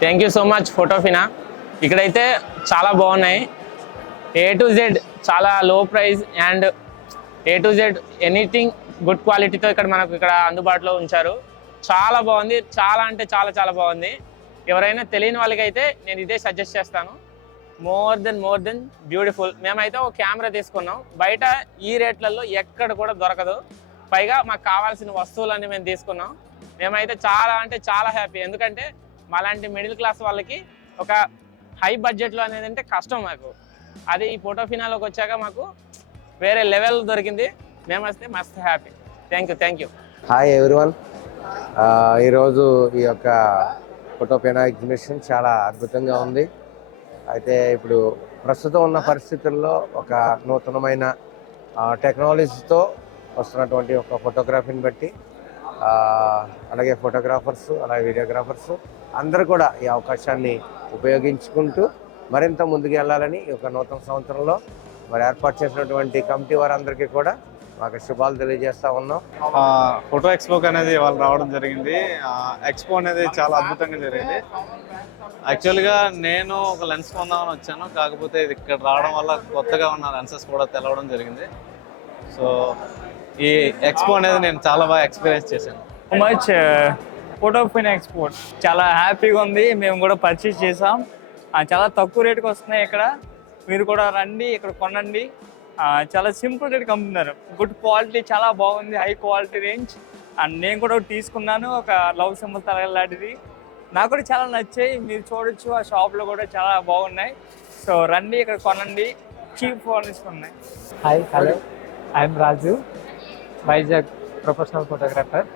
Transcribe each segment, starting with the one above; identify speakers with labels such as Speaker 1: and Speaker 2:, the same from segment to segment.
Speaker 1: Thank you so much ఫోటోఫినా ఇక్కడైతే చాలా బాగున్నాయి. ఏ టు జెడ్ చాలా low price and A to Z anything good క్వాలిటీతో ఇక్కడ మనకు ఇక్కడ అందుబాటులో ఉంచారు. చాలా బాగుంది. చాలా అంటే చాలా చాలా బాగుంది. ఎవరైనా తెలియని వాళ్ళకైతే నేను ఇదే సజెస్ట్ చేస్తాను. More than more than beautiful మేమైతే ఒక కెమెరా తీసుకున్నాం. బయట ఈ రేట్లలో ఎక్కడ కూడా దొరకదు. పైగా మాకు కావాల్సిన వస్తువులన్నీ మేము తీసుకున్నాం. మేమైతే చాలా అంటే చాలా హ్యాపీ ఎందుకంటే మాలాంటి మిడిల్ క్లాస్ వాళ్ళకి ఒక హై బడ్జెట్లో అనేది అంటే కష్టం మాకు. అది ఈ ఫోటో ఫినాలోకి వచ్చాక మాకు వేరే లెవెల్ దొరికింది. మేము వస్తే మస్త్ happy. Thank you thank you.
Speaker 2: Hi everyone ఈరోజు ఈ యొక్క ఫోటోపెనా ఎగ్జిబిషన్ చాలా అద్భుతంగా ఉంది. అయితే ఇప్పుడు ప్రస్తుతం ఉన్న పరిస్థితుల్లో ఒక నూతనమైన టెక్నాలజీతో వస్తున్నటువంటి ఒక ఫోటోగ్రఫీని బట్టి అలాగే ఫోటోగ్రాఫర్స్ అలాగే వీడియోగ్రాఫర్స్ అందరూ కూడా ఈ అవకాశాన్ని ఉపయోగించుకుంటూ మరింత ముందుకు వెళ్ళాలని ఈ యొక్క నూతన సంవత్సరంలో మరి ఏర్పాటు చేసినటువంటి కమిటీ వారందరికీ కూడా మాకు శుభాలు తెలియజేస్తా ఉన్నాం.
Speaker 3: ఆ, ఫోటో ఎక్స్పోక్ అనేది వాళ్ళు రావడం జరిగింది. ఆ, ఎక్స్పో అనేది చాలా అద్భుతంగా జరిగింది. యాక్చువల్గా నేను ఒక లెన్స్ కొందామని వచ్చాను. కాకపోతే ఇది ఇక్కడ రావడం వల్ల కొత్తగా ఉన్న లెన్సెస్ కూడా తెలవడం జరిగింది. సో ఈ ఎక్స్పో అనేది నేను చాలా బాగా ఎక్స్పీరియన్స్ చేశాను.
Speaker 4: మచ్ ఫోటో ఫిన్ ఎక్స్పోర్ట్. చాలా హ్యాపీగా ఉంది. మేము కూడా పర్చేస్ చేసాం చాలా తక్కువ రేటుకి వస్తున్నాయి ఇక్కడ. మీరు కూడా రండి ఇక్కడ కొనండి. చాలా సింపుల్ రేట్ అమ్ముతున్నారు గుడ్ క్వాలిటీ చాలా బాగుంది. హై క్వాలిటీ రేంజ్ అండ్ నేను కూడా తీసుకున్నాను ఒక లవ్ సింబల్ తరగలాంటిది నాకు కూడా చాలా నచ్చాయి. మీరు చూడొచ్చు ఆ షాప్లో కూడా చాలా బాగున్నాయి. సో రండి ఇక్కడ కొనండి. చీప్ ఫోన్స్ ఉన్నాయి
Speaker 5: hi hello I'm Raju Vizag professional photographer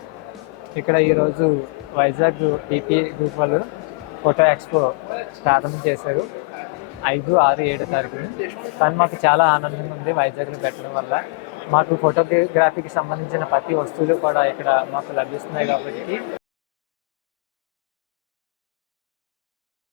Speaker 5: ఇక్కడ ఈరోజు వైజాగ్ టీపీ గ్రూప్ వాళ్ళు ఫోటో ఎక్స్పో ప్రారంభం చేశారు. ఐదు ఆరు ఏడు తారీఖున కానీ మాకు చాలా ఆనందంగా ఉంది వైజాగ్లో పెట్టడం వల్ల. మాకు ఫోటోగ్రఫీకి సంబంధించిన ప్రతి వస్తువులు కూడా ఇక్కడ మాకు లభిస్తున్నాయి కాబట్టి